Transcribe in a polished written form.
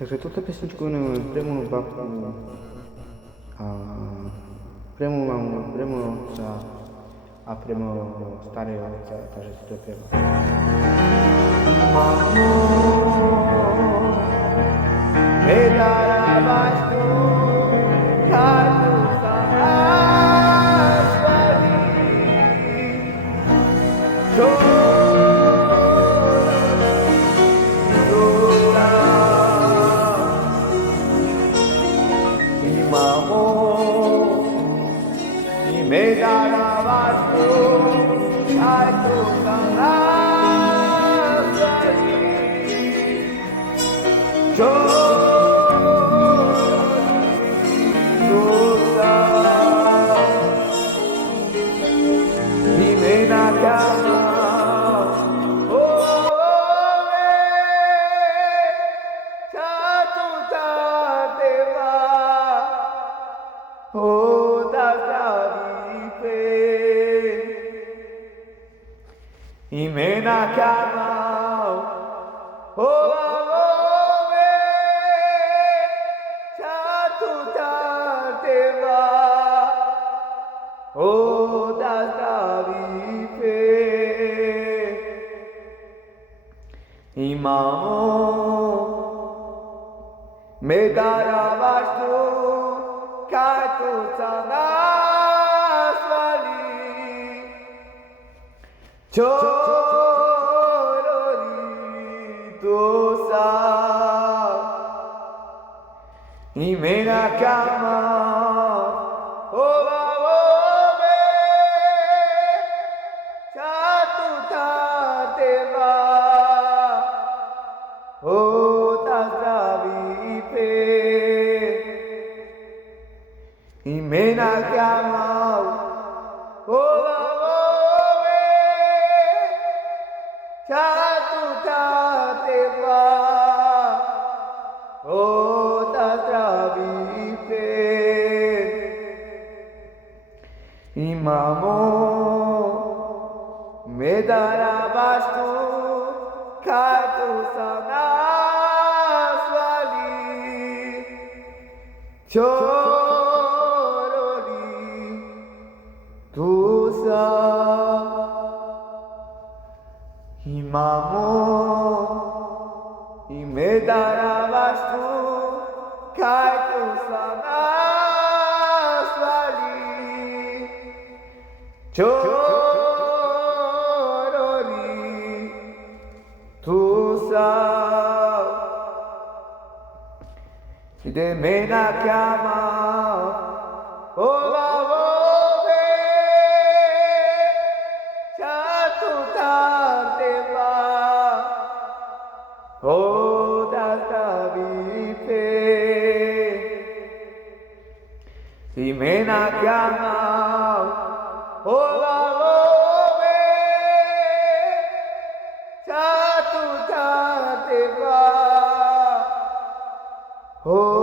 Takže toto pesničku venujem prému babku a prému mamu, prému otca a prému starého otca, takže si to pievam. Mamo, me darabas tú cada me darabas tú a tus alas yo dime na cama Imena kamau, oh alome, chatu tateva, oh dastavipe, imamo, me darabas tu, katu tanasvali. Chororito sa imena kama olame chatu tateva o tasavipe imena kama chatu tateva o tatravipe imamo me darabas tu katu sanasvali chorori tu sa imamo me darabas tu katu sanasvali chorori tu sa de mena kama olave chatu tateva oh dastavipe imena kama olave chatu tateva oh